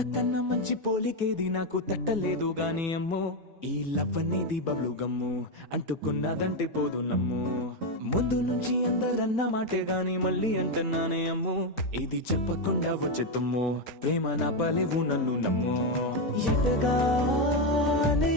ఇంతకన్నా మంచి పోలికేది నాకు తట్టలేదు గాని అమ్మో ఈ లవ్ అనేది బబ్లు గమ్ము అంటుకున్నదంటే పోదు నమ్ము ముందు నుంచి అందరన్న మాటే గాని మళ్ళీ అంటున్నానే అమ్ము ఇది చెప్పకుండా వచ్చే తుమ్ము ప్రేమ నా పలేవు నన్ను నమ్ము ఎటగానే